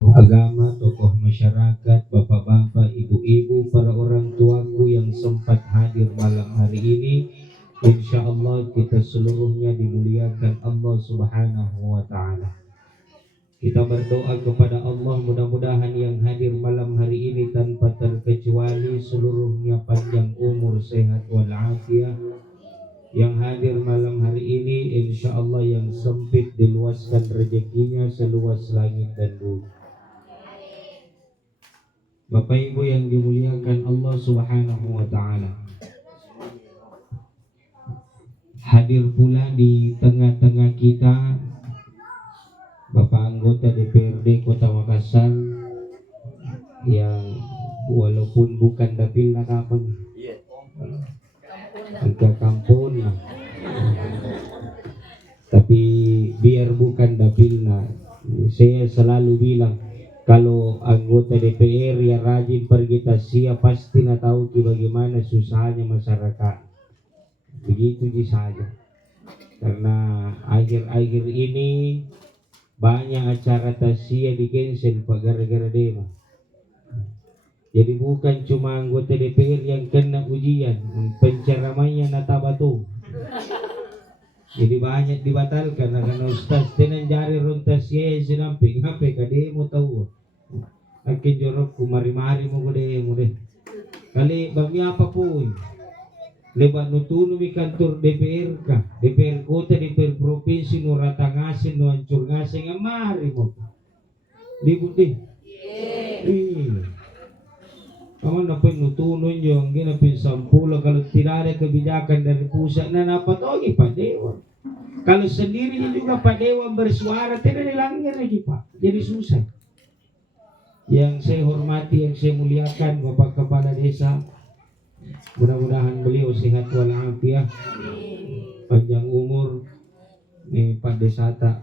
agama, tokoh masyarakat, bapak-bapak, ibu-ibu, para orang tuaku yang sempat hadir malam hari ini. Insya Allah kita seluruhnya dimuliakan Allah Subhanahu wa Ta'ala. Kita berdoa kepada Allah, mudah-mudahan yang hadir malam hari ini tanpa terkecuali seluruhnya panjang umur, sehat walafiat. Yang hadir malam hari ini insya Allah yang sempit diluaskan rezekinya seluas langit dan bumi. Bapak Ibu yang dimuliakan Allah Subhanahu wa Ta'ala, hadir pula di tengah-tengah kita Bapak anggota DPRD Kota Makassar yang walaupun bukan dapilna kapan agak kampung, tapi biar bukan dapilna, saya selalu bilang kalau anggota DPR yang rajin pergi tasya pasti na tahu bagaimana susahnya masyarakat. Begitu saja. Karena akhir-akhir ini banyak acara tasya di cancel pak gara-gara demo. Jadi bukan cuma anggota DPR yang kena ujian, penceramanya nata batu. Jadi banyak dibatalkan karena ustaz tenan jari rontas ye sinamping ngape ka demo tahu. Akin jorok kumari-mari mo ko demo deh. Kali bagi apa pun. Lebat nutunu mi kantor DPR ka, DPR kota, DPR provinsi no ratangasin no hancur ngasing amari mo. Di budi. Iya. Kamu napin nutunun yung ginapin sampula kalau tidak ada kebijakan dari pusat na napatogi Pak Dewan. Kalau sendiri juga Pak Dewan bersuara tidak dilanggar lagi Pak. Jadi susah. Yang saya hormati, yang saya muliakan Bapak Kepala Desa, mudah-mudahan beliau sehat walafiat, panjang umur. Nih Pak Desata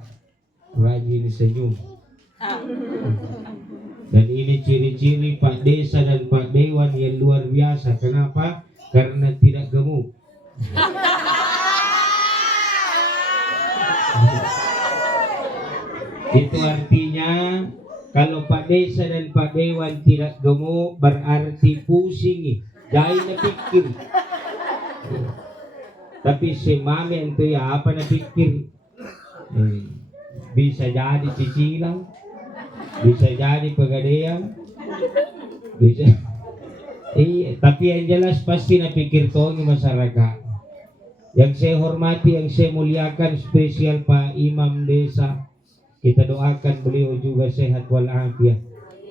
rajin senyum. Dan ini ciri-ciri Pak Desa dan Pak Dewan yang luar biasa. Kenapa? Karena tidak gemuk. Itu artinya kalau Pak Desa dan Pak Dewan tidak gemuk berarti pusing. Jangan pikir. Tapi si mami itu ya apa nak pikir? Bisa jadi cicilan, bisa jadi pegadaian, bisa. Tapi yang jelas pasti nak pikir tongi masyarakat. Yang saya hormati, yang saya muliakan spesial Pak Imam Desa. Kita doakan beliau juga sehat walafiat.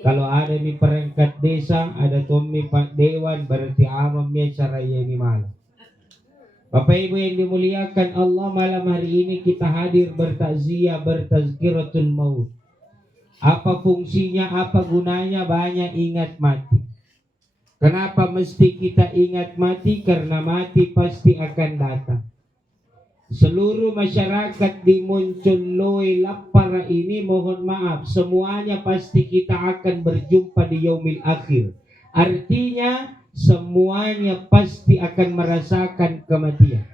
Kalau ada di perangkat desa, ada Tommy Pak Dewan, berarti amamnya cara ini malam. Bapak Ibu yang dimuliakan Allah, malam hari ini kita hadir bertakziah, bertazkiratul maut. Apa fungsinya, apa gunanya? Banyak ingat mati. Kenapa mesti kita ingat mati? Karena mati pasti akan datang. Seluruh masyarakat di Munculoi Lapara ini mohon maaf, semuanya pasti kita akan berjumpa di yaumil akhir. Artinya semuanya pasti akan merasakan kematian.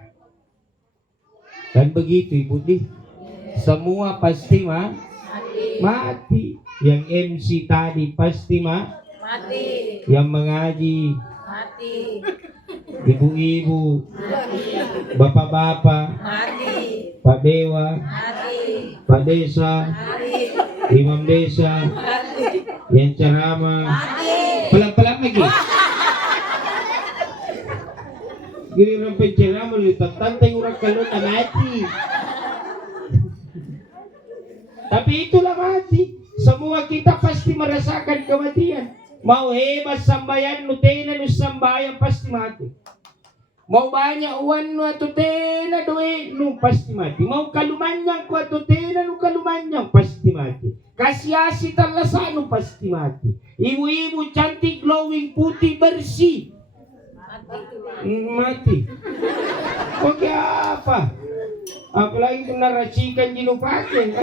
Dan begitu Ibu Di, semua pasti mati. Yang MC tadi pasti mati. Yang mengaji mati. Ibu-ibu, bapak-bapak, Pak Dewa, Pak Desa, Imam Desa, yang ceramah, pelan-pelan lagi. Gini orang penceramah lihat tantang orang kalau tak mati. Tapi itulah mati. Semua kita pasti merasakan kematian. Mau hebat sambayan nu tena nu sambayan pasti mati. Mau banyak uang nu atau tena duit nu pasti mati. Mau kalumanyang ku atau tena nu kalumanyang pasti mati. Kasih asi terlasa nu pasti mati. Ibu-ibu cantik glowing putih bersih mati. Oke apa? Apalagi kena racikan jinu pakai.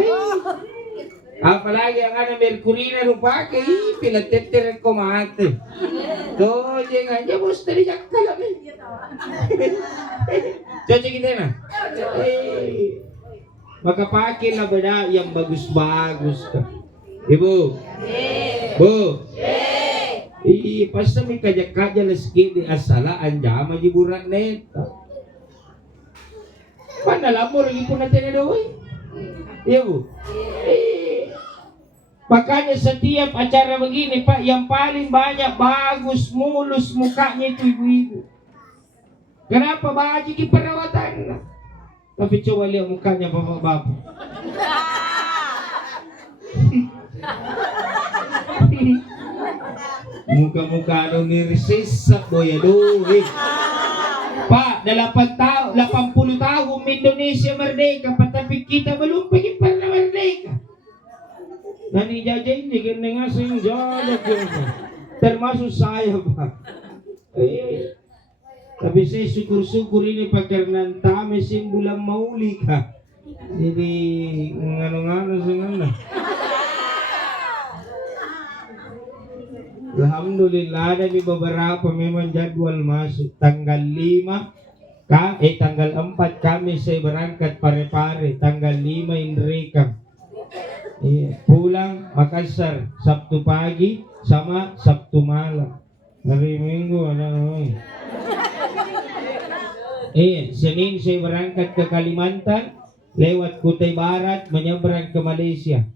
Apalagi yang ada merkurina nu pakai, pila teter ko mati. Do jangan aja bos tadi jakal ni. Cocok kita na. Maka pakailah beda yang bagus-bagus. Ibu, Bu, pasti may kajak-kajak leski di asala anjama di burak neta. Mana lamor lagi pun natin na iya Bu. Makanya setiap acara begini Pak, yang paling banyak bagus mulus mukanya itu ibu-ibu. Kenapa baju ki perawatan? Tapi coba lihat mukanya bapak-bapak. Muka-muka anu nirsisak boy aduh. Pak, 80 tahun Indonesia merdeka, tapi kita belum pergi pernah merdeka. Nani jajain di kena ngasing jajak termasuk saya Pak. Tapi saya syukur-syukur ini Pak karena tame bulan mauli Kak. Jadi nganu-nganu senang. Alhamdulillah ada di beberapa memang jadwal masuk tanggal 5 tanggal 4 kami saya berangkat Parepare, tanggal 5 Indrekam. Pulang Makassar Sabtu pagi sama Sabtu malam. Hari Minggu ada Senin saya berangkat ke Kalimantan lewat Kutai Barat menyeberang ke Malaysia.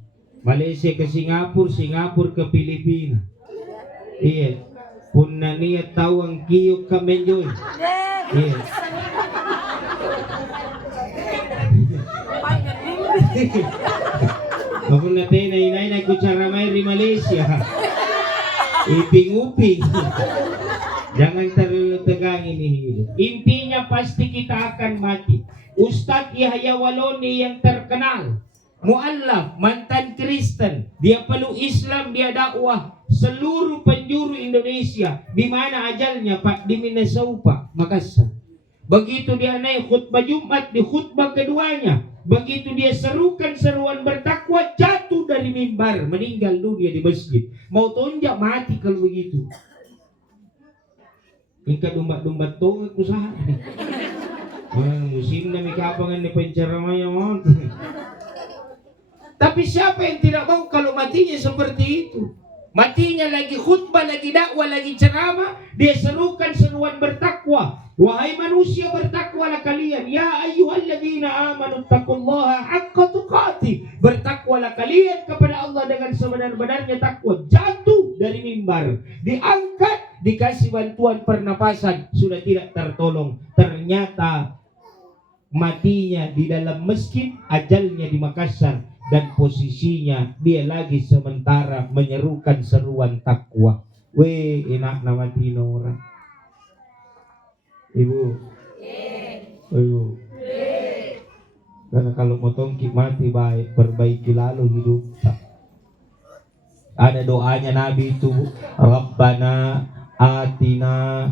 Malaysia ke Singapura, Singapura ke Filipina. Punna niya tawang kiyok kami yun. Ako natin na inay na kutsara may di Malaysia. Iping-uping. Jangan terlalu tegang ini. Intinya pasti kita akan mati. Ustadz Yahya Waloni yang terkenal, mu'allaf, mantan Kristen, dia peluk Islam, dia dakwah seluruh penjuru Indonesia. Di mana ajalnya Pak? Di Minnesota, Makassar. Begitu dia naik khutbah Jumat, di khutbah keduanya, begitu dia serukan seruan bertakwa, jatuh dari mimbar, meninggal dunia di masjid. Mau tonjak mati kalau begitu. Ika domba-domba tong usaha. Musim na may kapangan ni penceramaya mo. Tapi siapa yang tidak mau kalau matinya seperti itu? Matinya lagi khutbah, lagi dakwah, lagi ceramah, dia serukan seruan bertakwa. Wahai manusia, bertakwalah kalian. Ya ayyuhalladzina amanu taqullaha haqqa tuqatih. Bertakwalah kalian kepada Allah dengan sebenar-benarnya takwa. Jatuh dari mimbar, diangkat, dikasih bantuan pernapasan, sudah tidak tertolong. Ternyata matinya di dalam masjid, ajalnya di Makassar. Dan posisinya dia lagi sementara menyerukan seruan takwa. Enak nama tino orang. Ibu. Ayo. Karena kalau motongki mati baik, perbaiki lalu hidup. Ada doanya Nabi itu, Rabbana atina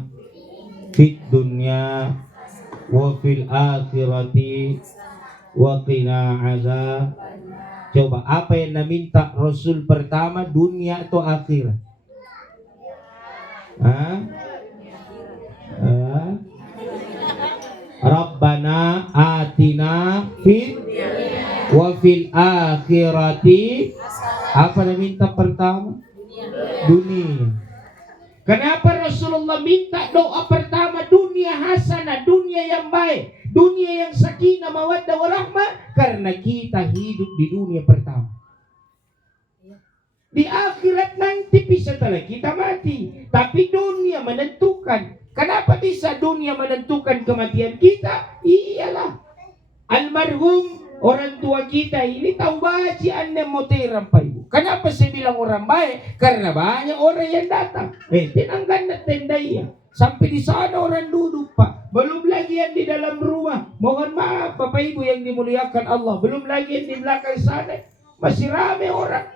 fid dunya wa fil akhirati wa qina azab. Coba apa yang naminta Rasul pertama, dunia atau akhirat? Rabbana atina fid wa fil akhirati. Apa naminta pertama? Dunia. Kenapa Rasulullah minta doa pertama dunia hasanah, dunia yang baik, dunia yang sakinah, mawaddah warahmah? Karena kita hidup di dunia pertama. Di akhirat nanti bisa setelah kita mati. Tapi dunia menentukan. Kenapa bisa dunia menentukan kematian kita? Iyalah, almarhum orang tua kita ini tahu baca anda moteram Pak Ibu. Kenapa saya bilang orang baik? Karena banyak orang yang datang. Tenangkan tenda iya. Sampai di sana orang duduk Pak. Belum lagi yang di dalam rumah. Mohon maaf Bapak Ibu yang dimuliakan Allah. Belum lagi yang di belakang sana. Masih rame orang.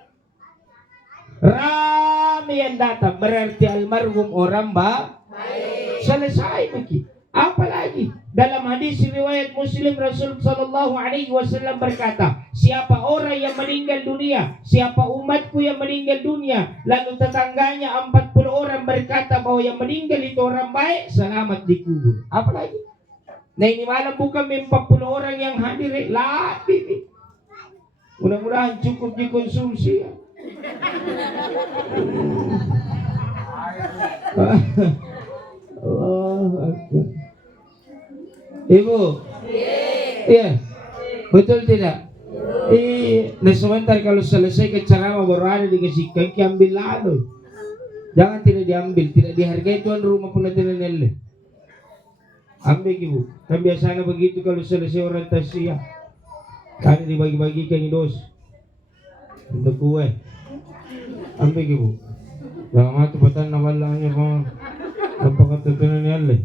Rame yang datang. Berarti almarhum orang baik. Selesai begitu. Apalagi dalam hadis riwayat Muslim, Rasul sallallahu alaihi wasallam berkata, siapa orang yang meninggal dunia, siapa umatku yang meninggal dunia, lalu tetangganya 40 orang berkata bahwa yang meninggal itu orang baik, selamat dikubur. Apalagi? Nah ini malam bukan 40 orang yang hadir, lah ini. Mudah-mudahan cukup dikonsumsi ya. Oh, Ibu, iya, betul tidak? Nah sebentar kalau selesai ke ceramah baru ada dikasih kaki ambil lalu. Jangan tidak diambil, tidak dihargai tuan rumah pun tidak nilai. Ambil ibu, kan biasanya begitu kalau selesai orang tasya. Kami dibagi-bagikan dos untuk kue. Ambil ibu. Jangan mati patan nawalanya kau. Apa kata nilai?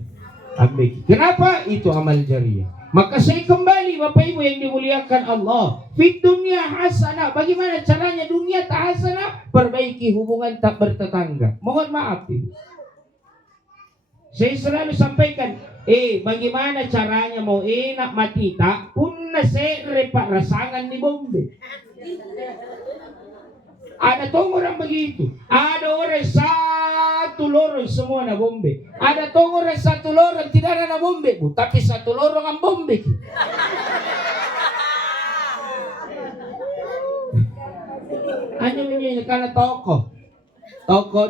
Ambil. Kenapa? Itu amal jariah. Maka saya kembali Bapak Ibu yang dimuliakan Allah. Fit dunia hasanah. Bagaimana caranya dunia tak hasanah? Perbaiki hubungan tak bertetangga. Mohon maaf Ibu. Saya selalu sampaikan, bagaimana caranya mau enak mati tak pun saya repak rasangan di bombe. Ada tong orang begitu. Ada orang satu lorong semua na bombe. Ada tong orang satu lorong tidak ada na bombe, Bu, tapi satu lorong ang bombe. Hanya menyanyi karena toko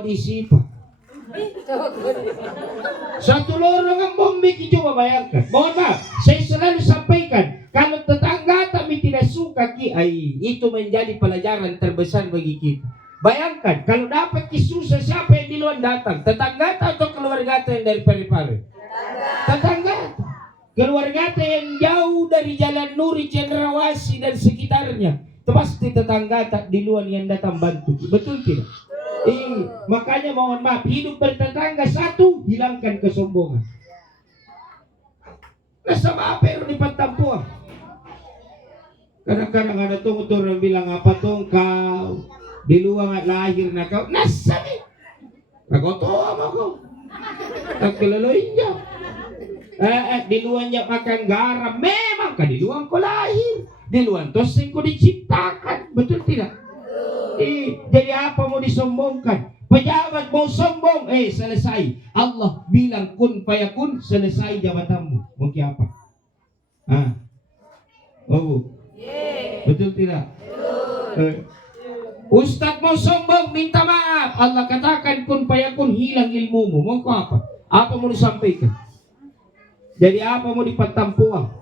disipa. Satu lorong ang bombe, coba bayangkan. Mohon maaf, saya selalu sampaikan, kalau tetangga kami tidak suka itu menjadi pelajaran terbesar bagi kita. Bayangkan kalau dapat susah, siapa yang duluan datang? Tetangga atau keluarga yang dari pare-pare? Tetangga. Keluarga yang jauh dari Jalan Nuri, Cendrawasih dan sekitarnya, pasti tetangga duluan yang datang bantu. Betul tidak? Makanya mohon maaf, hidup bertetangga satu, hilangkan kesombongan. Nah sama apa yang dipantampuan? Kadang-kadang ada tong orang bilang apa tong kau di luar lahir na kau nasabi. Kau tahu apa kau? Tak keloloinya. Di luarnya makan garam, memang kan di luar kau lahir, di luar toseng kau diciptakan, betul tidak? Jadi apa mau disombongkan? Pejabat mau sombong, selesai. Allah bilang kun fayakun, selesai jabatanmu. Mau apa? Betul tidak? Ustaz mau sombong, minta maaf. Allah katakan kun fayakun, hilang ilmumu. Mau apa? Apa mau disampaikan? Jadi apa mau dipatampuang?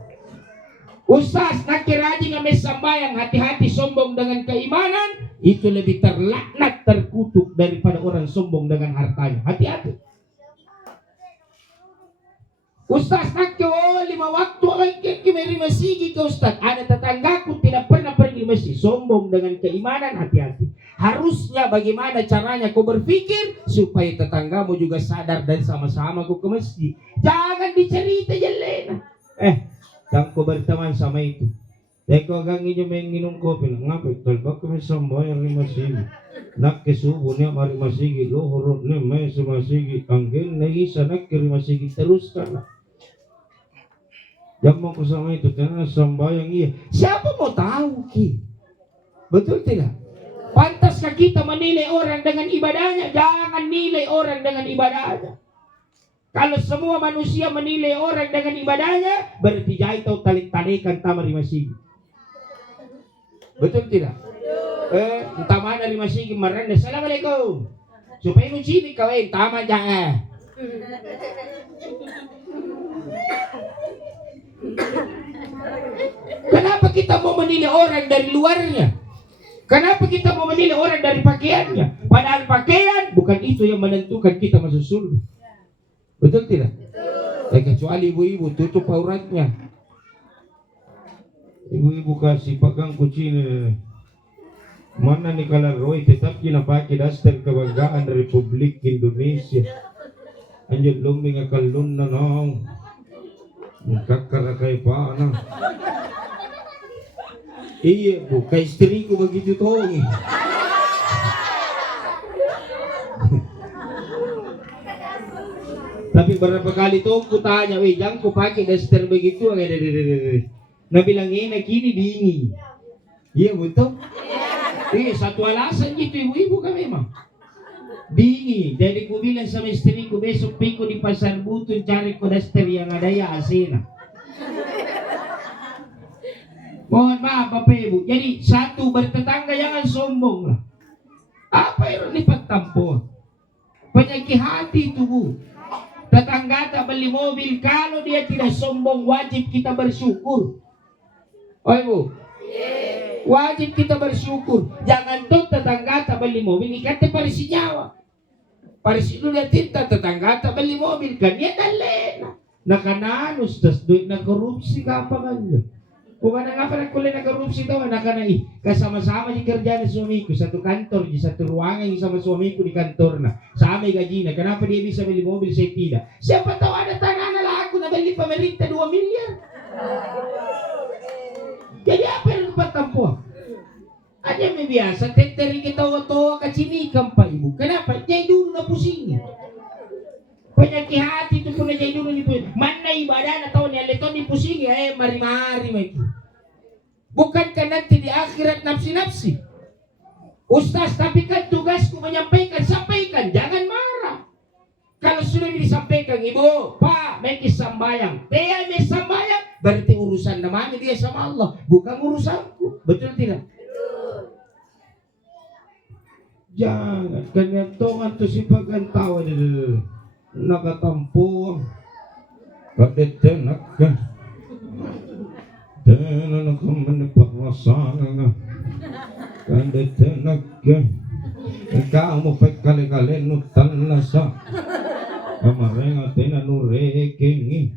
Ustaz nak rajin ame sambayang, hati-hati sombong dengan keimanan, itu lebih terlaknat, terkutuk daripada orang sombong dengan hartanya. Hati-hati. Ustaz nak 5 waktu kemari masih ke Ustaz. Ada tetanggaku tidak pernah pergi masjid, sombong dengan keimanan, hati-hati. Harusnya bagaimana caranya kau berpikir supaya tetanggamu juga sadar dan sama-sama kau ke masjid. Jangan dicerita jelena. Jangan kau berteman sama itu. Kau gangin yung menginum kopi. Ngapit, talbak kami sambayan ni masigi. Nakisubo niya mari masigi. Lohorot niya may sumasigi. Anggil na isa nakiri masigi. Teruskan na. Jangan ko sama itu. Karena sambayang iya. Siapa mau tahu ki? Betul tidak? Pantaskah kita menilai orang dengan ibadahnya? Jangan nilai orang dengan ibadahnya. Kalau semua manusia menilai orang dengan ibadahnya, berarti jahit atau talik-talikan tamari masigi. Betul tidak? Entah mana di masigi maranda. Assalamualaikum. Supaya nucini kawin, tama jangan. Kenapa kita mau menilai orang dari luarnya? Kenapa kita mau menilai orang dari pakaiannya? Padahal pakaian bukan itu yang menentukan kita masuk surga. Betul tidak? Kecuali ibu-ibu tutup auratnya. Ibu-ibu kasih pegang kucing. Mana nih kalau Roy tetap kita pakai daster kebanggaan Republik Indonesia. Anjir lumbing akalun na nong. Kakak kay paana. Iya bu, kay istriku begitu toh. Tapi berapa kali tuh aku tanya, jangan ku pakai daster begitu. Nah bilang enak ini dingin. Iya betul. Satu alasan gitu ibu-ibu kan memang dingin. Jadi ku bilang sama istriku, besok piku di pasar Butun cari ku daster yang ada ya asena. Mohon maaf Bapak Ibu. Jadi satu, bertetangga jangan sombong lah. Apa yang lipat tampo? Penyakit hati itu, Bu. Tetangga tak beli mobil, kalau dia tidak sombong, wajib kita bersyukur. Oh Bu, wajib kita bersyukur. Jangan tuh tetangga tak beli mobil, ikatnya parisi nyawa. Parisi itu lihat tinta, tetangga tak beli mobil, kan dia dalena. Nakananus, tas duit na korupsi kapan aja. Bukan ngapa nak kuliah na korupsi tau, nakana kasama-sama di kerjaan suamiku, satu kantor, di satu ruangan sama suamiku di kantor na. Sama gajinya, kenapa dia bisa beli mobil, saya tidak. Siapa tahu ada tangan lah aku na beli pemerintah 2 miliar. Jadi apa yang dapat tampuan? Hanya biasa, teteri kita tawa-tawa kacinikan Pak Ibu. Kenapa? Jadi dulu na pusing. Penyakit hati itu pun jadi dulu dipusing. Mana ibadah na tahu ni aleton dipusing ya, mari-mari maki. Bukankah nanti di akhirat nafsi-nafsi? Ustaz, tapi kan tugasku menyampaikan, sampaikan, jangan marah. Kalau sudah disampaikan, Ibu, Pak, meki sambayang. Dia me sambayang, berarti urusan namanya dia sama Allah, bukan urusanku. Betul tidak? Jangan, kenyataan tu si pagantawa dulu. Nakatampo kadetenak kan dan menepaklasana kadetenak kan kamu pekale-kale nutan nasa kamaring atena nurekengi.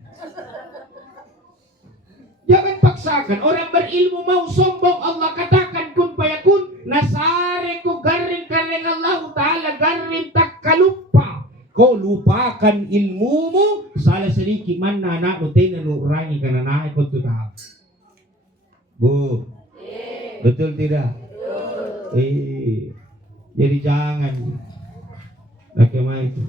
Jangan paksakan orang berilmu mau sombong. Allah katakan kun fayakun, nasare ku garing kareng Allah Ta'ala garing tak kalupa. Kau lupakan ilmumu, salah sedikit mana anak lu tena lu urangi karena naik kau tu tahu. Bu, betul tidak? Jadi jangan bagaimana itu?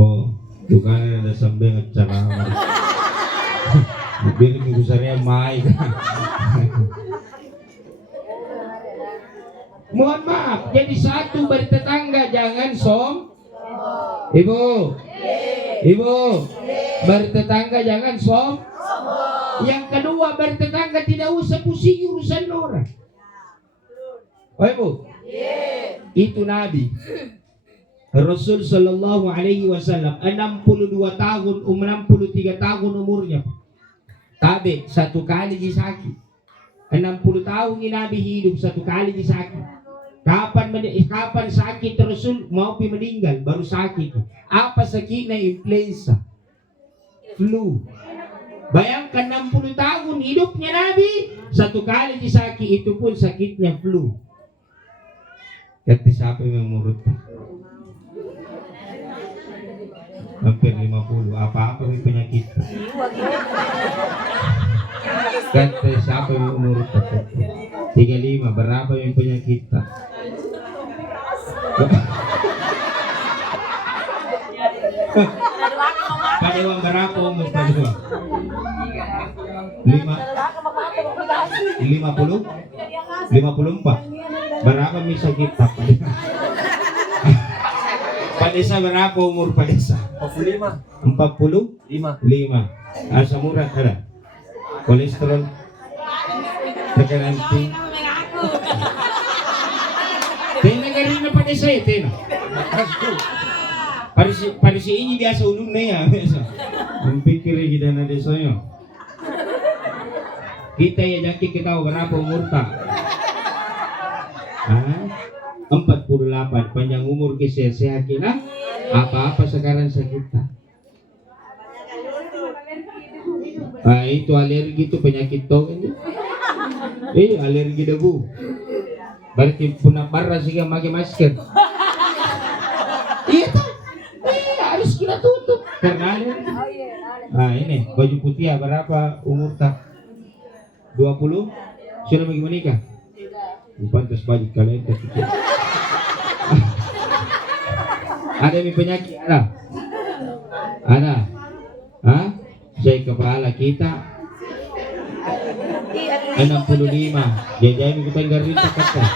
Oh, bukan ada sambil ngecara. Bilang minggu seharian main. Mohon maaf, jadi satu bertetangga jangan Ibu, bertetangga jangan Yang kedua, bertetangga tidak usah pusing urusan orang. Oh Ibu, itu Nabi Rasul Sallallahu Alaihi Wasallam 62 tahun, 63 tahun umurnya. Tabe satu kali disakit. 60 tahun ini Nabi hidup, satu kali disakit. Kapan sakit Rasul mau meninggal baru sakit. Apa sakitnya? Influenza, flu. Bayangkan 60 tahun hidupnya Nabi, satu kali disakit, itu pun sakitnya flu. Kata siapa yang menurut? Hampir 50. Apa-apa penyakit. Kata siapa yang menurut? 35. Berapa yang penyakit? Pada uang berapa umur pada uang? 50? 54. Berapa bisa kita? Pak Desa berapa umur Pak Desa? 45. 45. Asam urat ada? Kolesterol? Tekanan tinggi? Tena garin na Pak Desa ya tena. Parisi ini biasa ulung na ya. Mempikir kita na desa ya. Kita ya jaki kita berapa umur tak? 48. Panjang umur sehat kita. Apa-apa sekarang sakit. Itu alergi itu penyakit toh ini. Alergi debu. Berarti punah parah sih yang pakai masker. Iya tuh. Harus kita tutup karena ini baju putih berapa umur tak? 20? Sudah bagi menikah? Pantas baju kalian kecil. Ada penyakit? Ada? Saya kepala kita 65. Jadi kita garing kata.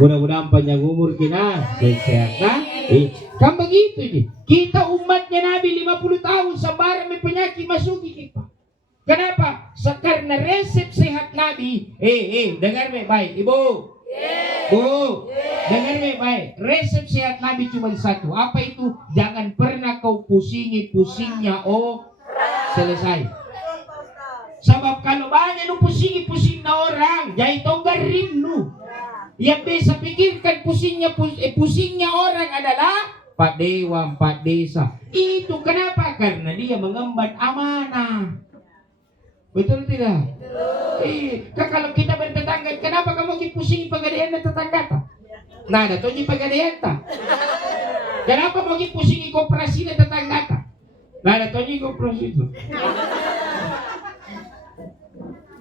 Mudah-mudahan panjang umur kita, sehat, Kan begitu ji. Kita umatnya Nabi 50 tahun sembarang may penyakit masuki kita. Kenapa? Karena resep sehat Nabi. Dengar baik, Ibu. Bu, dengar baik. Resep sehat Nabi cuma satu. Apa itu? Jangan pernah kau pusingnya. Selesai. Sebab kalau banyak lu pusing na orang, jadi tonggarin lu. Yang bisa pikirkan pusingnya orang adalah Pak Dewa, Pak Desa. Itu kenapa? Karena dia mengemban amanah. Betul tidak? Kalau kita bertetangga, kenapa kamu pusing pegadaian tetangga? Nah, ada tuh pegadaian tak? Kenapa mau pusing koperasi tetangga? Nah, ada tuh koperasi itu.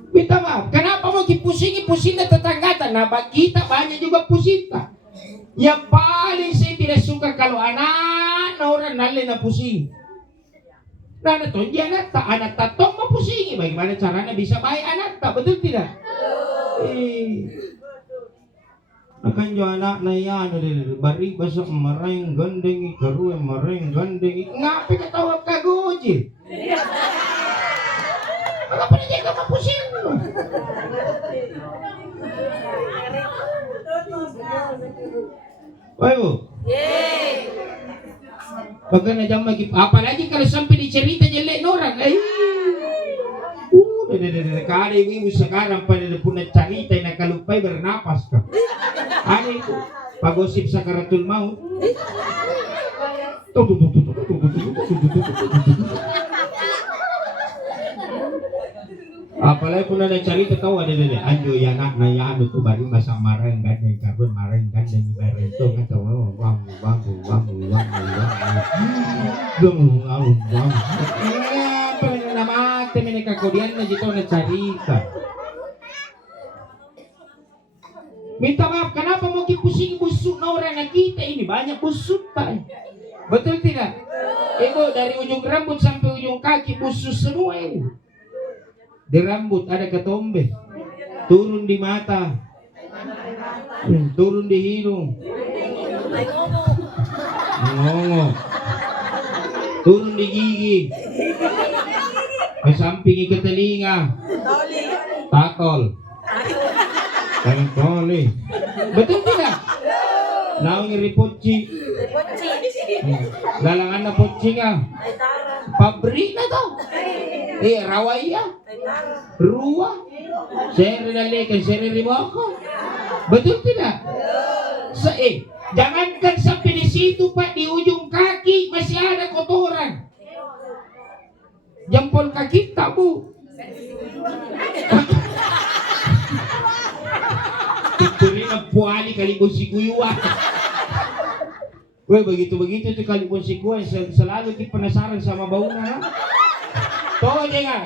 Minta maaf, kenapa mau pusing tetangga? Nah, bagi kita banyak juga pusing tak? Yang paling saya tidak suka kalau anak orang nalai na pusing. Nah, itu dia anak tatong mau pusingi. Bagaimana caranya bisa baik anak tak? Betul tidak? Akan jo anak na yan, bari basa mareng gandeng ikaru mareng gandeng. Ngapain ketawa kaguji? Kenapa dia kamu pusing? Ayo. Bagaimana jam lagi? Apalagi kalau sampai dicerita jelek orang. Kada ibu sekarang pada punya cerita yang kalupai bernapas kan. Ada itu pagosip sakaratul maut. Apalagi pun ada cerita tahu ada anjo ya anak na ya anu tuh baru bahasa mareng gandeng karun mareng gandeng itu kan tahu bang paling nama temen kakodian na jito na cerita. Minta maaf, kenapa mau pusing busuk na orang kita ini banyak busuk tak? Betul tidak? Ibu dari ujung rambut sampai ujung kaki busuk semua ini. Di rambut ada ketombe, turun di mata, turun di hidung, ngomong, turun di gigi, ke samping ke telinga, takol, tengkoli, betul tidak? Naung iri poci, dalangan na poci ka, pabrik na to, rawaya. Ruah, seri dalekan, seri riboko. Betul tidak? Jangankan sampai di situ Pak, di ujung kaki masih ada kotoran. Jempol kaki tak Bu? Pikirnya puali kali si kuyuah. Weh begitu tuh kali si kuyuah selalu kita penasaran sama baunya. Tuh jangan.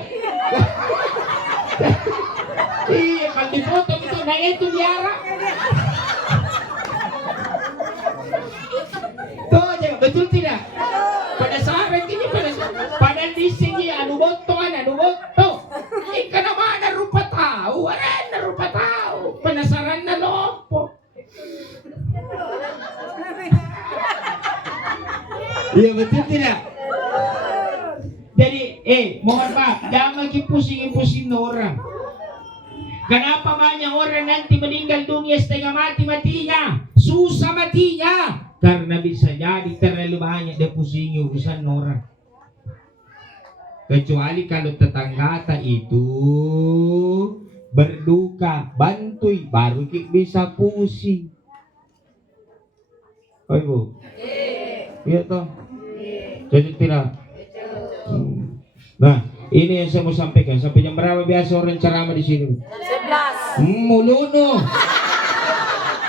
Iya, kalau dipoto itu na itu biara. Tuh jangan, betul tidak? Penasaran kini pada di sini anu boto. Ikan mana rupa tahu, ada rupa tahu. Penasaran na lopo. Iya betul tidak? Jadi, mohon maaf, jangan lagi pusing orang. Kenapa banyak orang nanti meninggal dunia setengah matinya, susah matinya? Karena bisa jadi terlalu banyak dia pusingi urusan orang. Kecuali kalau tetangga itu berduka, bantui, baru kita bisa pusing. Oh Ibu? Iya toh? Jadi tidak. Nah, ini yang saya mau sampaikan. Sampai jam berapa biasa orang ceramah di sini? 11. Muluno.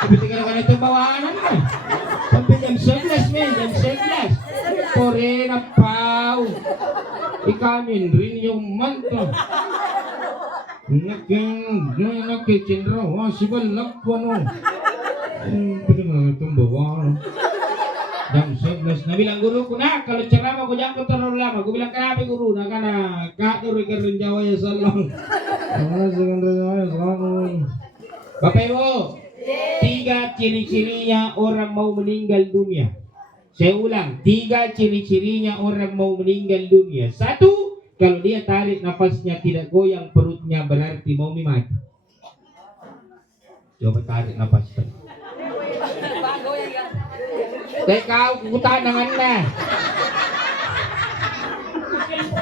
Tapi kadang-kadang itu bawaan kan? Sampai jam 11 jam 11. Korena pau. Ikamin rin yung manto. Nakin cendera. Wah, si balak ko no. Pinag itong bawaan. Jam 11, nabilang guru ko na, kalau ceramah ko jangan terlalu lama. Ko bilang kenapa guru, na kana kadur ikan Jawa ya salong. Bapak Ibu, 3 ciri-cirinya orang mau meninggal dunia. Saya ulang, 3 ciri-cirinya orang mau meninggal dunia. 1, kalau dia tarik nafasnya tidak goyang perutnya berarti mau mati. Coba tarik nafas. Kau kutanangan na.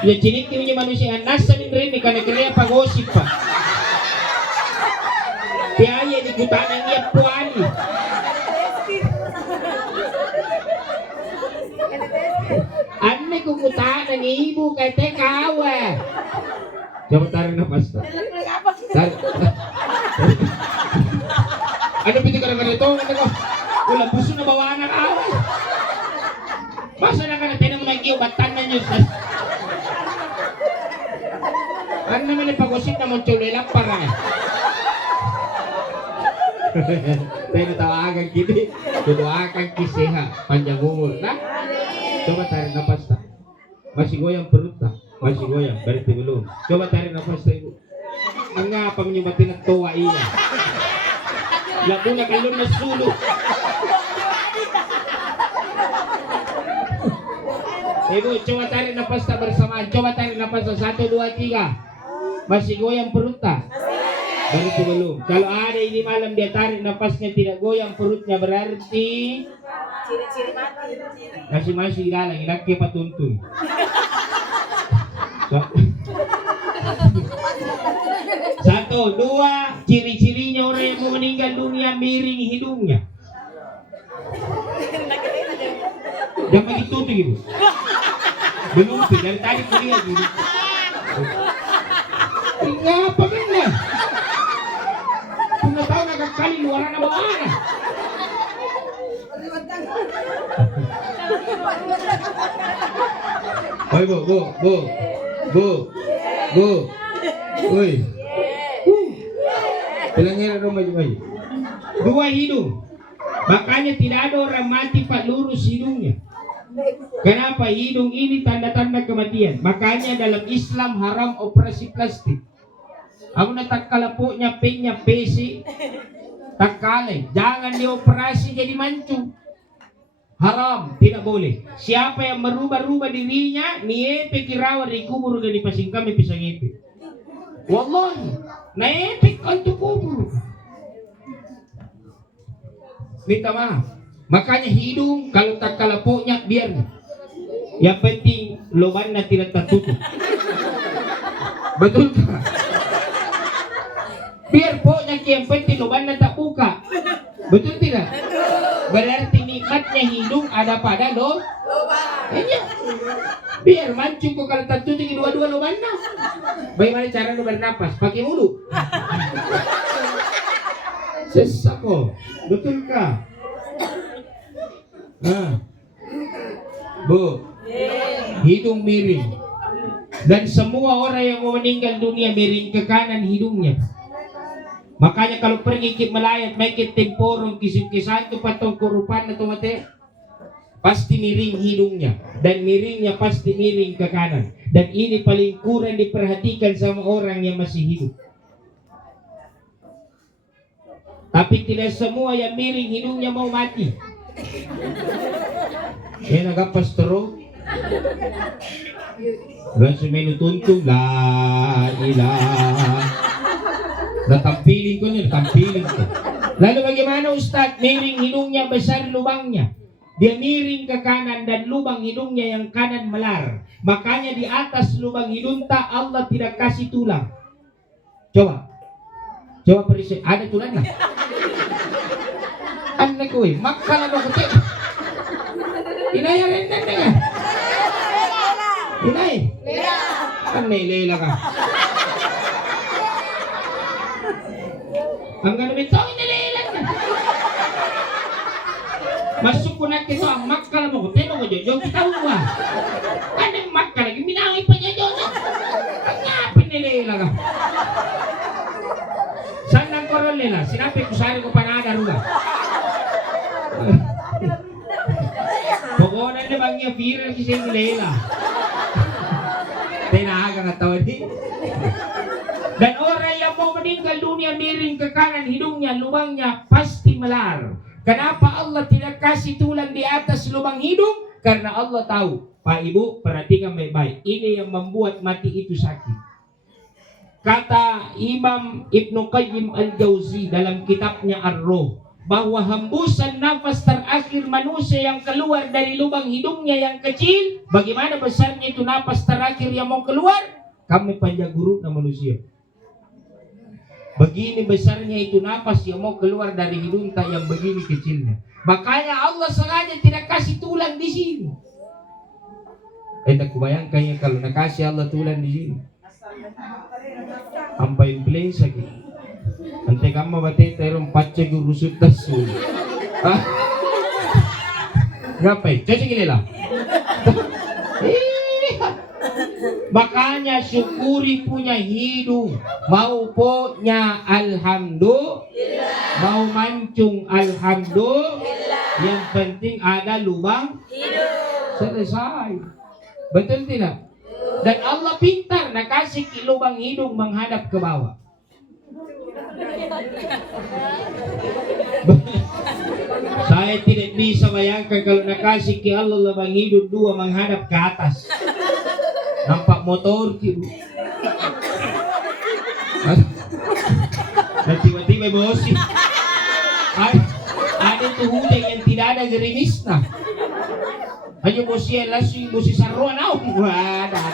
Ya cinik ini manusia nasa min rin karena kaya pag-osip pa. Kaya di kutanang niya puani. Ano kung kutanang ibu kay tekawa. Coba tarik nafas. Tarik. Ano piti ka naman ito? Wala puso na bawa ng away. Basa na ka na tinang mag-iyo, batan na nyo. Ano naman yung pag-usip na mong tuloy lang para tayo natawagan kini. Tuduakan kisiha. Panjangumul na. Coba tarik nafas ta. Masih goyang perut ta. Masih goyang. Berarti belum. Coba tarik nafas ta ibu. Mengapa menyumbati nagtuwa iya? Lagu na kalon na sulo. Ibu, coba tarik nafas tak bersamaan. Coba tarik nafas 1, 2, 3. Masih goyang perut tak? Baru itu belum. Kalau ada ini malam dia tarik nafasnya tidak goyang perutnya berarti Ciri-ciri mati. masih dalam. Laki patuntun. Satu, 2, ciri-cirinya orang yang mau meninggal dunia miring hidungnya. Jangan begitu tuh ibu. Belum tuh dari tadi kuliah gini. Ngapa benar? Punya tahu agak kali luaran apa mana? Oi bu. Oi. Pelanggaran rumah juga. 2 hidung. Makanya tidak ada orang mati pak lurus hidungnya. Kenapa? Hidung ini tanda-tanda kematian. Makanya dalam Islam haram operasi plastik. Aku nak tak kalapuknya penya PC tak kaleng. Jangan dioperasi jadi mancung. Haram, tidak boleh. Siapa yang merubah-rubah dirinya, niepek kirawa dikubur dan dipasing kami pisang epek. Wallahi, naepek untuk kubur. Minta maaf. Makanya hidung kalau tak kalapuknya biar. Yang penting lobannya tidak tertutup. Betul tak? Biar pokoknya yang penting lobannya tak buka. Betul tidak? Berarti nikmatnya hidung ada pada lobang. Iya. Biar mancung kok kalau tertutup dua-dua lobannya. Bagaimana cara lu bernapas? Pakai mulut. Sesak kok. Betul kah? Bu, hidung miring. Dan semua orang yang mau meninggal dunia miring ke kanan hidungnya. Makanya kalau pergi ke melayat, main ke temporong, kisah itu patong korupan atau mati, pasti miring hidungnya. Dan miringnya pasti miring ke kanan. Dan ini paling kurang diperhatikan sama orang yang masih hidup. Tapi tidak semua yang miring hidungnya mau mati. Yan nagapas terus. Langsung menu tuntung la ilah. Natampilin ko niya, natampilin ko. Lalu bagaimana Ustaz? Miring hidungnya, besar lubangnya. Dia miring ke kanan dan lubang hidungnya yang kanan melar. Makanya di atas lubang hidung tak Allah tidak kasih tulang. Coba perisi, ada tulangnya? Anak gue, makan apa kutik? Inaya rin na nga. Inay. Anay lela ka. Ang ganun ito, inilela ka. Masuk ko na kito ang makal mo. Tino ko dyan, yung kita mo ba? Anong makal? Minangay pa niya dyan. Ang nga, pinilela ka. Saan lang ko ron lela? Sinabi ko sari ko panadaro ka. Pokoknya dia bangnya viral kisah lela. Tenaga nggak tahu ini. Dan orang yang mau meninggal dunia miring ke kanan hidungnya, lubangnya pasti melar. Kenapa Allah tidak kasih tulang di atas lubang hidung? Karena Allah tahu. Pak Ibu, perhatikan baik-baik. Ini yang membuat mati itu sakit. Kata Imam Ibnu Qayyim Al-Jauzi dalam kitabnya Ar-Ruh, bahwa hembusan nafas terakhir manusia yang keluar dari lubang hidungnya yang kecil, bagaimana besarnya itu nafas terakhir yang mau keluar? Kami panjang guru manusia. Begini besarnya itu nafas yang mau keluar dari hidung tak yang begini kecilnya. Makanya Allah sengaja tidak kasih tulang di sini. Tak kubayangkan ya kalau nak kasih Allah tulang di sini. Sampai play sakit. Ante kamu bate terong pace guru sutas. Ngapain? Cocok gini lah. Makanya syukuri punya hidung, mau punya alhamdulillah, mau mancung alhamdulillah, yang penting ada lubang hidung. Selesai. Betul tidak? Dan Allah pintar nak kasih lubang hidung menghadap ke bawah. Saya tidak bisa bayangkan kalau nak kasih ke Allah lubang hidung dua menghadap ke atas. Nampak motor gitu. Dan tiba-tiba bosi. Ada tuh hujan yang tidak ada gerimisnya. Hanya bosi yang langsung bosi saruan au. Wah, dah.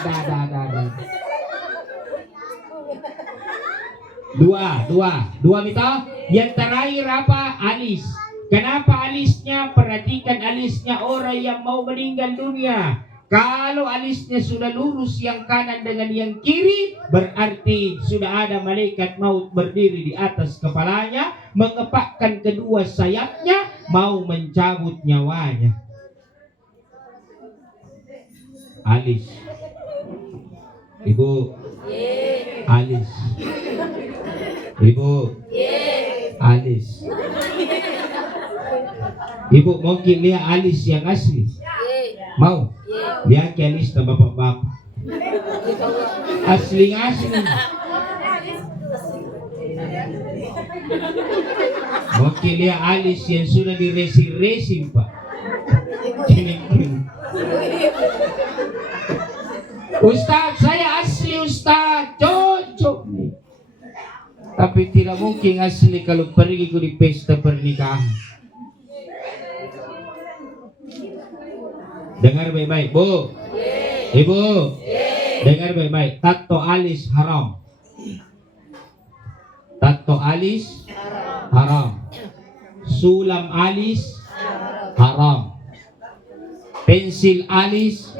Dua mita. Yang terakhir apa? Alis. Kenapa alisnya? Perhatikan alisnya orang yang mau meninggal dunia. Kalau alisnya sudah lurus yang kanan dengan yang kiri, berarti sudah ada malaikat maut berdiri di atas kepalanya, mengepakkan kedua sayapnya, mau mencabut nyawanya. Alis. Ibu. Alis. Ibu. Alis. Ibu mau lihat alis yang asli? Mau? Lihat alis na bapak-bapak. Asli-asli. Mau lihat alis yang sudah diresin-resin, Pak. Ustaz, saya asli Ustaz, cocok nih. Tapi tidak mungkin asli kalau pergi di pesta pernikahan. Dengar baik-baik, Bu. Ibu. Dengar baik-baik. Tato alis haram. Tato alis haram. Sulam alis haram. Pensil alis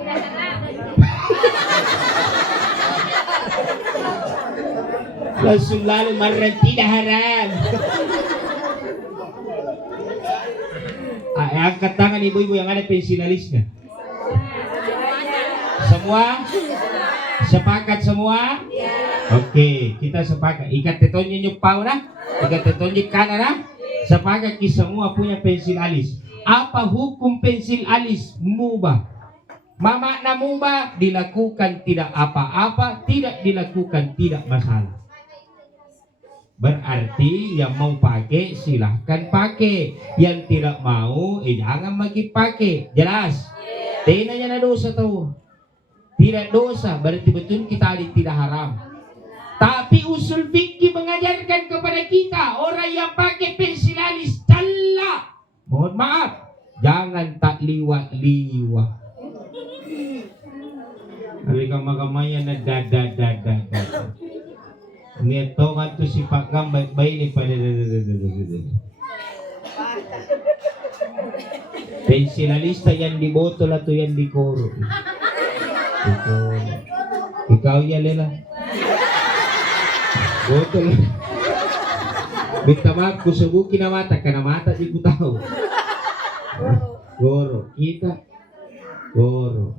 langsung lalu marah tidak haram. Angkat tangan ibu-ibu yang ada pensil alisnya. Semua sepakat semua? Oke, kita sepakat. Ikat tetonnya nyupau nah, ikat tetonnya kanan nah. Sepakat kita semua punya pensil alis. Apa hukum pensil alis? Mubah. Makna mubah, dilakukan tidak apa-apa, tidak dilakukan tidak masalah. Berarti yang mau pakai silahkan pakai, yang tidak mau jangan lagi pakai. Jelas? Tenanya na dosa tahu. Tidak dosa, berarti betul kita tidak haram. Tapi usul fikih mengajarkan kepada kita, orang yang pakai pensil alis calla, mohon maaf, jangan tak liwat-liwat. Hari kamar-kamarnya na dada. Ini tongan tu si Pak Gam baik-baik ni pada pensil alis yang di botol atau yang di koro. Ikaw ya lela. Botol. Minta maaf ku subukin na mata karena mata di ku tahu. Goro kita. Goro.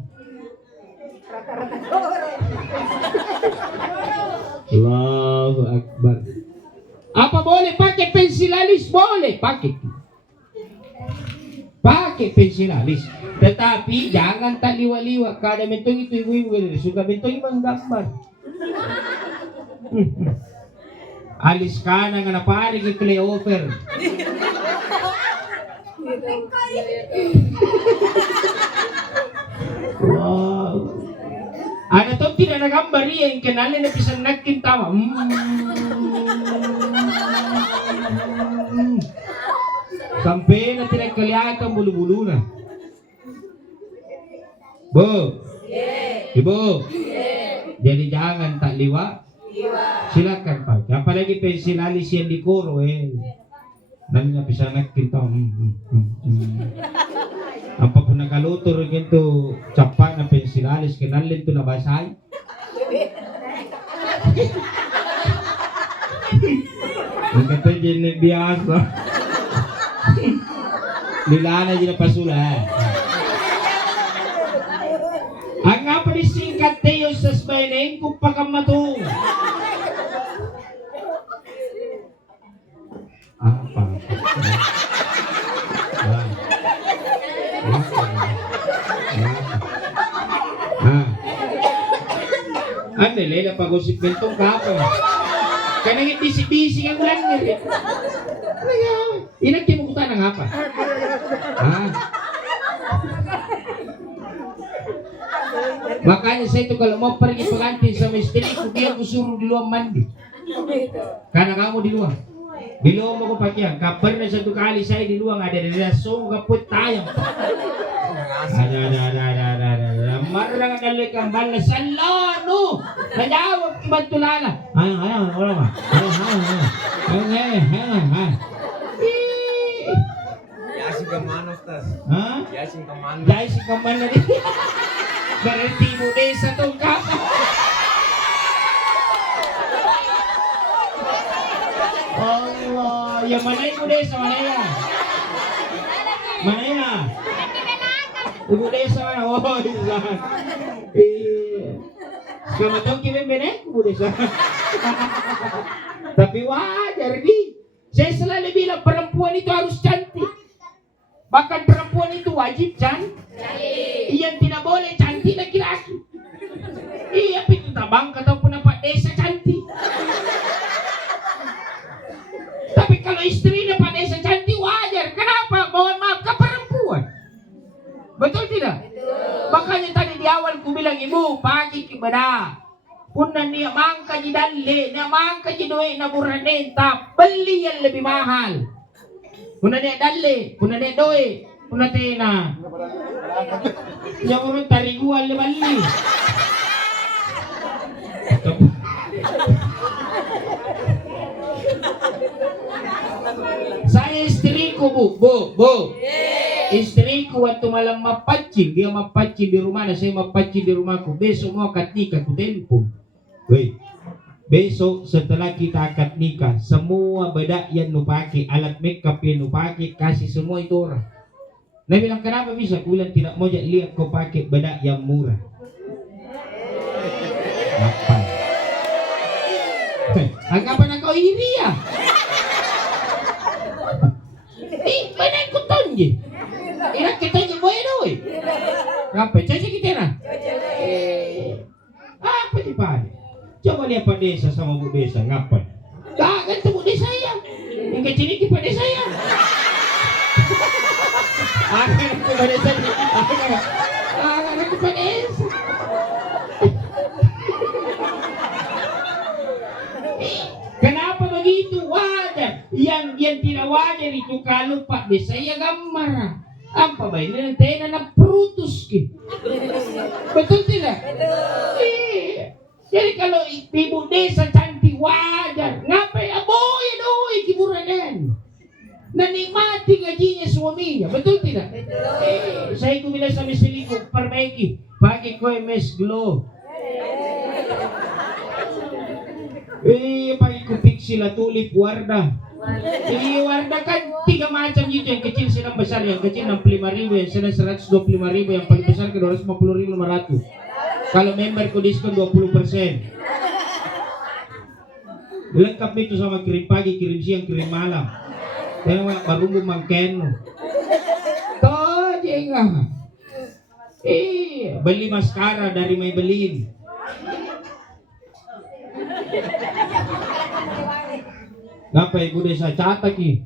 Allahu Akbar. Apa boleh pakai pensil alis? Boleh pakai. Pakai pensil alis. Tetapi jangan tak liwa-liwa. Kada mentong itu ibu-ibu suka mentong ibang gambar. Alis kanan nga napari ke playover. Wow. Ano to, tidak nagambar yang kenalin na pisang nagkintawa. Sampai na tinagkaliatan bulu-bulu na. Bu, ibu, jadi jangan tak liwa. Silakan Pak. Apalagi pensilalis yang di koro Nami na pisang nagkintawa. Apapun nakalutor gitu capak na pensilalis kenalin to na basay. Ang kata dyan biasa. Nilana dyan na pasula. Ang nga pa ni singkat tayo sa sbainain kung pagkamato. Apa? Ano, Lela, pag-usip nitong kapon. Kanang bisi-bisi ang lang nila. Inagkimukutan ng apa? Makanya saya itu kalau mau pergi pengantin sama istri, dia aku suruh di luar mandi. Karena kamu di luar. Di luar mau pakaian. Kapan satu kali saya di luar ada langsung kaput tayang. Ada. Marang nalikan balas salano. Najawab ibantulana. Ayo, wala ma. Yasin kemana, Ustaz? Yasin kemana? Yasin kemana nih? Berarti ibu desa tuh kapan? Allah, ya mana ibu desa mana ya? Mana ya? Ibu desa mana? Oh, desa. Selamat dong kita benek ibu desa. Tapi wajar nih. Saya selalu bilang perempuan itu harus cantik. Bahkan perempuan itu wajib cantik. Yang tidak boleh cantik laki-laki. Iya, pintu tabang ataupun apa desa cantik. Tapi kalau istrinya Pak Desa cantik wajar. Kenapa? Mohon maaf ke perempuan. Betul tidak? Makanya tadi di awal ku bilang ibu pagi kibada. Puna niya mangka di dalle, niya mangka di duit na buranenta, beli yang lebih mahal. Puna niya dalle, puna niya duit, puna tina. Yang urut tariguan le bali. Saya istriku bu. Istriku waktu malam mapacing, dia mapacing di rumah, saya mapacing di rumahku. Besok mau akad nikah, ku telepon. Weh, besok setelah kita akad nikah, semua bedak yang nu pakai, alat makeup yang nu pakai, kasih semua itu orang. Dia bilang kenapa bisa? Ku bilang tidak mau lihat kau pakai bedak yang murah. Apa? Anggapan kau iri ya? Bedak ku tonje. Ina kita ni bueno eh. Ngapa? Caca kita na. Apa di pare? Coba lihat Pak Desa sama Bu Desa ngapa? Kagak tuh Bu Desa ya. Yang kecil ini Pak Desa ya. Akan itu Pak Desa. Akan itu Pak Desa. Kenapa begitu? Wajar. Yang tidak wajar itu kalau Pak Desa ya gambar. Apa baik ini nanti anak perutus ki. Betul tidak? Iya. Jadi kalau ibu desa cantik wajar. Ngapain aboy doi kiburanan. Nanikmati gajinya suaminya. Betul tidak? Betul. Saya ku bilang sama istriku perbaiki. Pakai kue mes glow. Pakai ku pixila tulip wardah. Warna kan 3 macam gitu, yang kecil sedang besar, yang kecil 65.000, yang sedang 125.000, yang paling besar ke 250.500. Kalau member ku diskon 20%. Lengkap itu sama kirim pagi, kirim siang, kirim malam. Jangan baru mangkeno. Toh jangan. Beli maskara dari Maybelline. Ngapa ibu desa catak ni?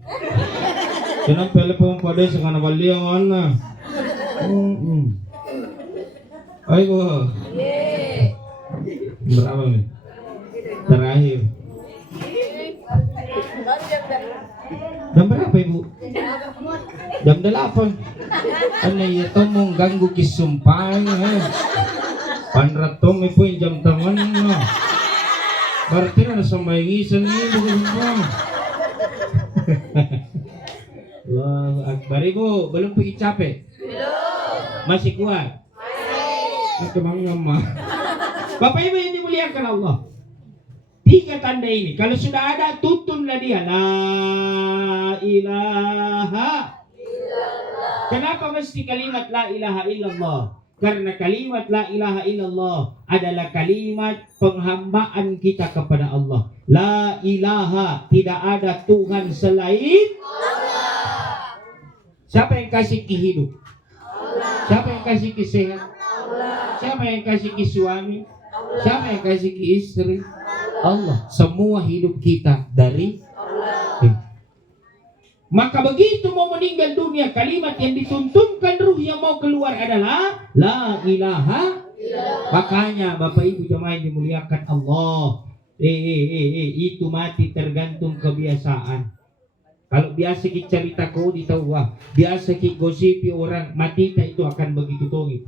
Jangan telepon pada sekarang balik mana? Ayo. Berapa nih? Terakhir. Jam berapa ibu? Jam 8. Ano ya to mong ganggu kisumpay panratong ipo yung jam tangan na. Berarti na nasambayangisan niyo Allahu Akbar. Ibu, belum pergi capek? Belum. Masih kuat? Masih. Kemang-kemang. Bapak Ibu yang dimuliakan Allah. 3 tanda ini. Kalau sudah ada, tuntunlah dia. La ilaha illallah. Kenapa mesti kalimat la ilaha illallah? Karena kalimat la ilaha illallah adalah kalimat penghambaan kita kepada Allah. La ilaha, tidak ada Tuhan selain Allah. Siapa yang kasih ki hidup? Allah. Siapa yang kasih ki sehat? Allah. Siapa yang kasih ki suami? Allah. Siapa yang kasih ki istri? Allah. Semua hidup kita dari Allah. Maka begitu mau meninggal dunia, kalimat yang dituntunkan ruh yang mau keluar adalah la ilaha illallah. Makanya Bapak Ibu jemaah yang dimuliakan Allah, itu mati tergantung kebiasaan. Kalau biasa kita cerita kau ditahu, biasa kita gosipi orang mati itu akan begitu tongit.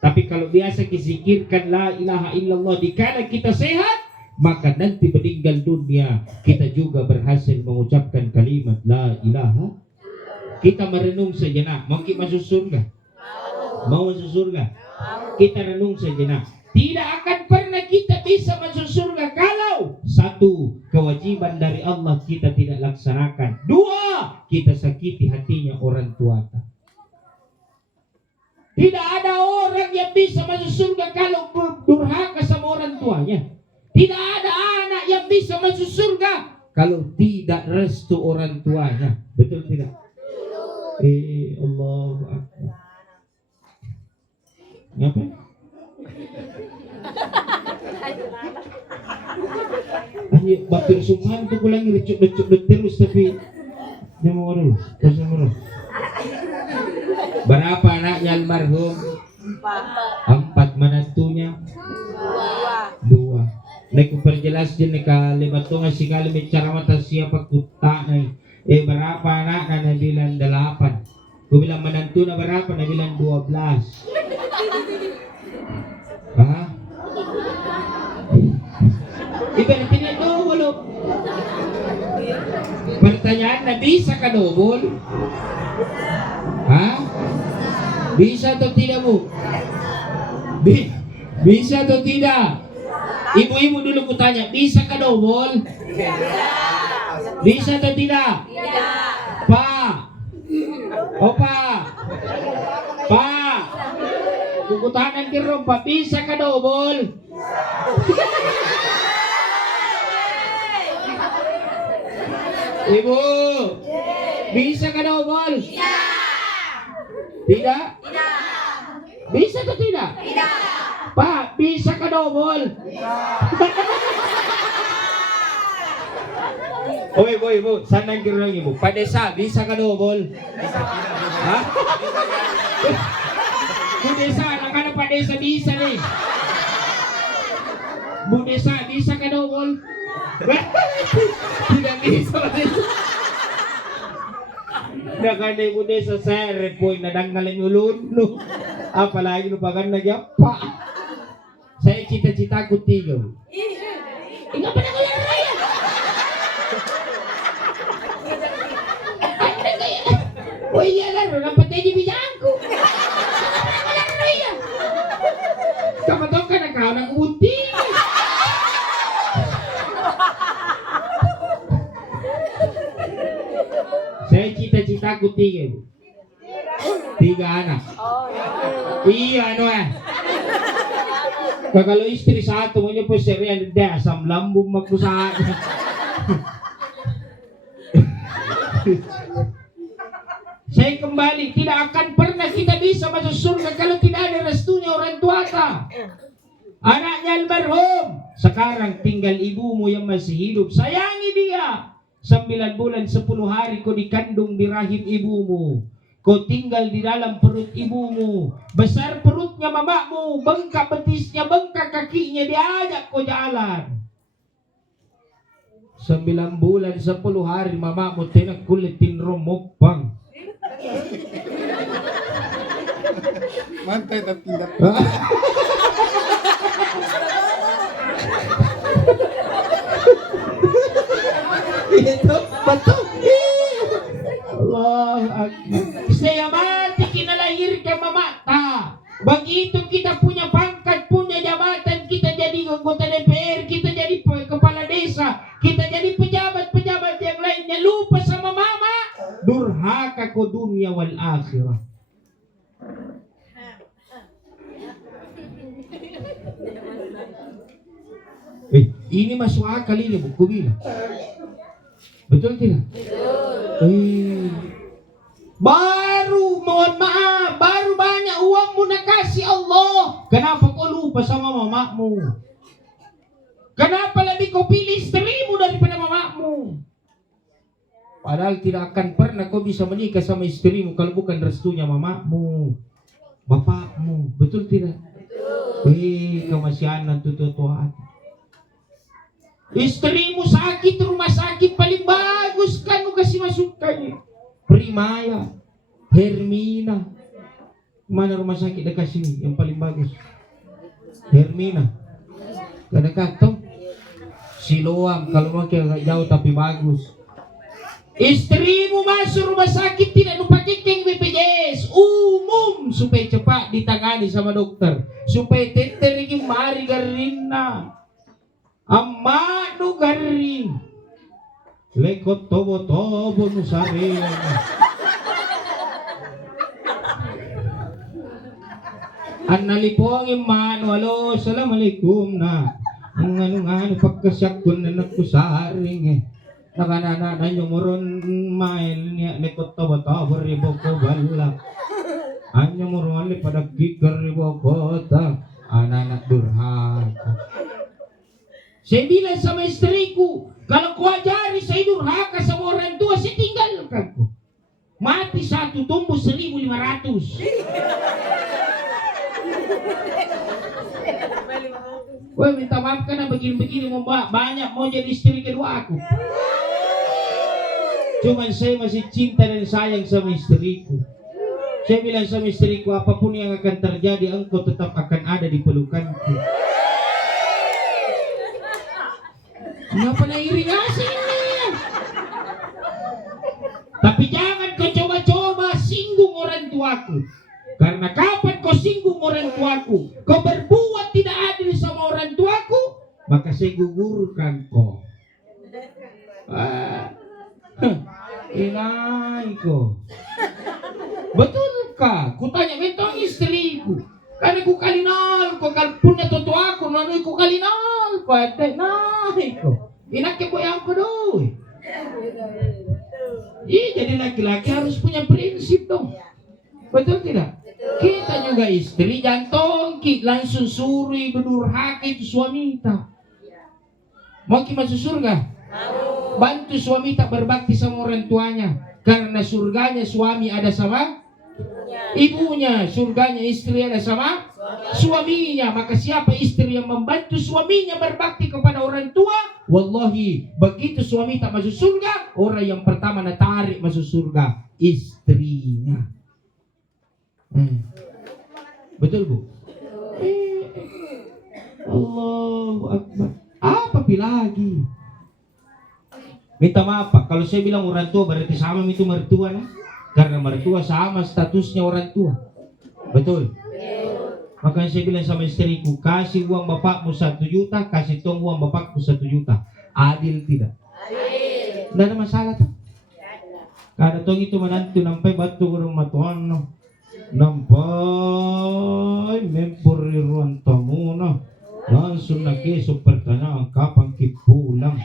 Tapi kalau biasa kita zikirkan la ilaha illallah dikala kita sehat, maka nanti meninggal dunia kita juga berhasil mengucapkan kalimat la ilaha. Kita merenung sejenak, mau kita masuk surga? Mau masuk surga? Kita renung sejenak. Tidak akan pernah kita bisa masuk surga kalau 1, kewajiban dari Allah kita tidak laksanakan. 2, kita sakiti hatinya orang tua. Tidak ada orang yang bisa masuk surga kalau durhaka sama orang tuanya. Tidak ada anak yang bisa masuk surga kalau tidak restu orang tuanya. Betul tidak? Allahu Akbar. Ngapa? Ayo batir sunghan tuh pulang recuk-recuk terus tapi dia mau dulu. Berapa anaknya almarhum? 4 menantunya? 2. Naik perjelas din kalimat tu nga si kalimat cara mata siapa kuta na berapa anak na nabilang 8. Kung bilang menantu na berapa nabilang 12. Ha? Ibaratnya itu walo. Pertanyaan na bisa ka double? Ha? Bisa atau tidak bu? Bisa atau tidak? Ibu-ibu dulu kutanya, bisa ka double? Bisa atau tidak? Tidak. Pak. Opa. Pak. Kukutanan kiro, Pak, bisa ka double? Ibu. Bisa ka double? Tidak. Tidak. Bisa atau tidak? Tidak. Pak, bisa ka double? Oy, ibu, sanang kira lang ibu. Pak Desa, bisa ka double? Ha? Bu Desa, nakana Pak Desa bisa nih. Bu Desa, bisa ka double? Tidak bisa. Nakana Ibu Desa, saya repoy na danggalan ulun. Apalagi lupakan na japa. Saya cita-citaku 3. Enggak pernah keluar raya. Anda kayak, oh iya lah, dapat aja bijangku. Enggak pernah keluar raya. Kamu tahu kan kau nak bunting. Saya cita-citaku 3. 3 anak. Iya, kalau istri 1 mo po serial de asam lambung magpusahan. Saya kembali, tidak akan pernah kita bisa masuk surga kalau tidak ada restunya orang tua kita. Anaknya almarhum, sekarang tinggal ibumu yang masih hidup, sayangi dia. 9 bulan 10 hari kau dikandung di rahim ibumu. Kau tinggal di dalam perut ibumu. Besar perutnya mamamu, bengkak betisnya, bengkak kakinya, diajak kau jalan. 9 bulan 10 hari mamamu tenak kulitin romopang. Mantai tapi tidak. Itu betul. Allah Akbar. Saya mati kinalahirkan mamata. Begitu kita punya pangkat, punya jabatan, kita jadi anggota DPR, kita jadi kepala desa, kita jadi pejabat-pejabat yang lainnya, lupa sama mama. Durhaka ko dunia wal akhirah. Ini masuk akal ini buku bilang. Betul tidak? Baru mohon maaf, baru banyak uangmu nak kasih Allah. Kenapa kau lupa sama mamamu? Kenapa lebih kau pilih istrimu daripada mamamu? Padahal tidak akan pernah kau bisa menikah sama istrimu kalau bukan restunya mamamu, bapakmu. Betul tidak? Kau masih anak tutuan. Istrimu sakit, rumah sakit paling bagus kan lu kasih masukkan. Primaya, Hermina. Mana rumah sakit dekat sini yang paling bagus? Hermina. Dekat tuh Siloam, kalau mau agak jauh tapi bagus. Istrimu masuk rumah sakit tidak lupa pakai BPJS umum supaya cepat ditangani sama dokter, supaya teterigi mari garina. Amma nu garing lekot tobo nu sare. Annalipong imano, halo, assalamualaikum na. Nganu pagkasyakun na nakusaring nakanana na nyumuron mail niya lekot tobo ribo ko balak. Anyumuron li pada gigar ribo kota anak durhaka. Saya bilang sama istriku, kalau kau ajari saya durhaka sama orang tua, saya tinggalkan kau. Mati satu, tumbuh 1.500. Wah, minta maaf karena begini-begini mau banyak mau jadi istri kedua aku. Cuman saya masih cinta dan sayang sama istriku. Saya bilang sama istriku, apapun yang akan terjadi, engkau tetap akan ada di pelukanku. Kenapa nairing asing? Tapi jangan kau coba-coba singgung orang tuaku. Karena kapan kau singgung orang tuaku, kau berbuat tidak adil sama orang tuaku, maka saya gugurkan kau. Inai kau. Betulkah? Kutanya betong istriku. Karena ku kalinal ko kalpunya toto ako nanoy ko kalinal pwede naik ko inak ko yang ko doy. Jadi laki-laki harus punya prinsip dong. Betul tidak? Kita juga istri jantung langsung suri berdurhaka itu suami kita. Mau kita masuk surga? Bantu suami tak berbakti sama orang tuanya, karena surganya suami ada sama ibunya, surganya istri ada sama suaminya. Maka siapa istri yang membantu suaminya berbakti kepada orang tua, wallahi begitu suami tak masuk surga, orang yang pertama nak tarik masuk surga istrinya. Betul bu? Allahu Akbar. Apa lagi? Minta maaf Pak, kalau saya bilang orang tua berarti sama itu mertua nah? Karena mertua sama statusnya orang tua. Betul? Makanya saya bilang sama istriku, kasih uang bapakmu 1 juta, kasih tong uang bapakku 1 juta. Adil tidak? Adil. Tidak ada masalah tuh. Kada tong itu menantu nampai batu kurang matuan no. Nampai mempuri ruang tamu no. Langsung na kesok pertanyaan kapan ki pulang.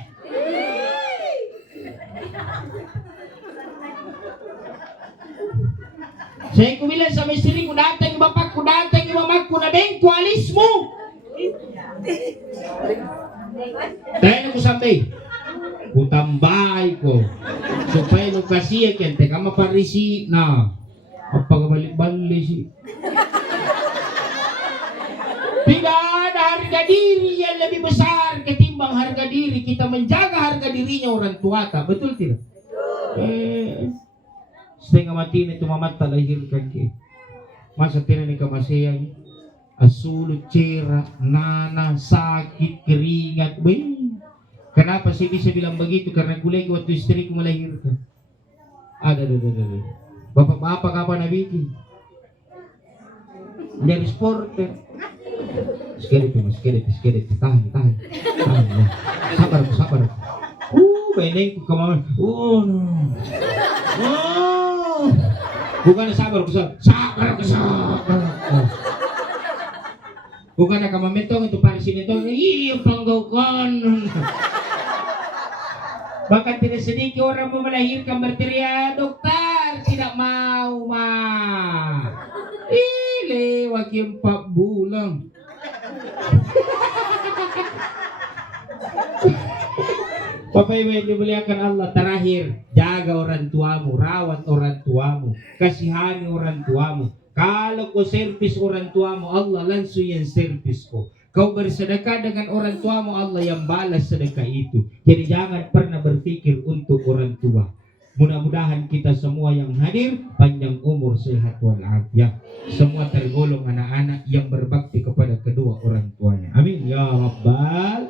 Saya ku bilang sama istriku, datang bapakku, datang mamaku, na bengko alismu. Dahil aku sampai Kutambay ko. Supaya lo kasiya kyan, teka maparisi na. Pagkabalik-balik si. Tidak ada harga diri yang lebih besar ketimbang harga diri. Kita menjaga harga dirinya orang tua tak? Betul tidak? Setengah mati itu mamat tak lahirkan ke. Masa tidak nikah masih asulut, cerak, nana, sakit, keringat. Kenapa sih bisa bilang begitu? Karena kulai waktu istriku melahirkan. Ada. Bapak-bapak kapan nabi? Dari sporter. Sekali, tahan. Sabar. Beneng kemana? Bukan sabar. Bukan akan mementong itu parisi mentong. Iya panggaukan. Bahkan tidak sedikit orang mau melahirkan berteriak, dokter tidak mau mah. Lewat 4 bulan. Bapak Ibu yang dimuliakan Allah, terakhir, jaga orang tuamu, rawat orang tuamu, kasihani orang tuamu. Kalau kau servis orang tuamu, Allah langsung yang servis kau. Kau bersedekah dengan orang tuamu, Allah yang balas sedekah itu. Jadi jangan pernah berpikir untuk orang tua. Mudah-mudahan kita semua yang hadir panjang umur, sehat walafiat. Semua tergolong anak-anak yang berbakti kepada kedua orang tuanya. Amin ya rabbal.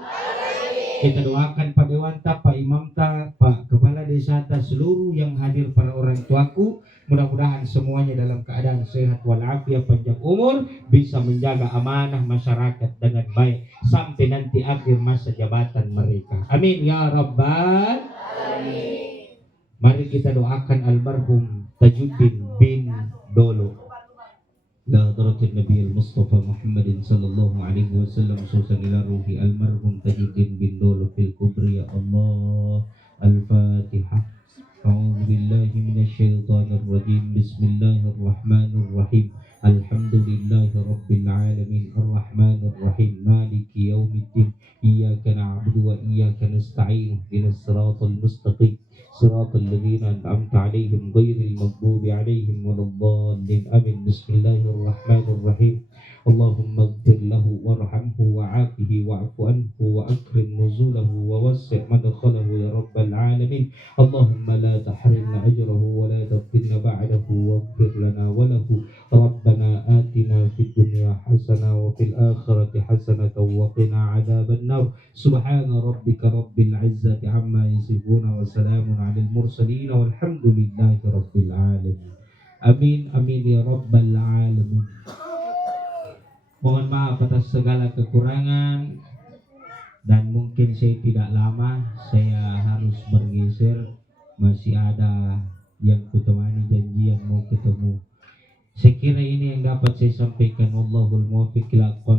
Kita doakan Pak Dewanta, Pak Imamta, Pak Kepala Desa, seluruh yang hadir para orang tuaku. Mudah-mudahan semuanya dalam keadaan sehat walafiat, panjang umur, bisa menjaga amanah masyarakat dengan baik sampai nanti akhir masa jabatan mereka. Amin ya rabbal. Amin. Mari kita doakan almarhum Tajuddin bin Dolo. La hadratin Nabi Mustafa Muhammadin sallallahu alaihi wasallam, susan ila ruhi almarhum Tajuddin bin Dolo fil kubri, ya Allah. Al-Fatihah. A'udzu billahi minasyaitonir rajim. Bismillahirrahmanirrahim. Alhamdulillahi rabbil alamin, arrahmanir rahim, maliki yaumiddin. Iyyaka na'budu wa iyyaka nasta'in. Ihdinas siratal mustaqim, siratal ladzina an'amta 'alaihim ghairil maghdubi 'alaihim waladdallin. Amin. Bismillahirrahmanirrahim. Allahumma ighfir lahu warhamhu wa'afihi wa'fu anhu wa akrim nuzulahu wa wassi' madkhalahu ya rabbal alamin. Allahumma la tahrimna ajrahu wa la taftinna ba'dahu waghfir lana wa lahu. Rabbana atina fid dunya hasanah wa fil akhirati hasanah wa qina adzaban nar. Subhana rabbika rabbil izzati amma yasifun wa salamun 'alal mursalin walhamdulillahi rabbil alamin. Amin ya rabbal alamin. Mohon maaf atas segala kekurangan, dan mungkin saya tidak lama, saya harus bergeser. Masih ada yang kutemani janjian mau ketemu. Saya kira ini yang dapat saya sampaikan. Wallahul muwaffiq ila aqwamit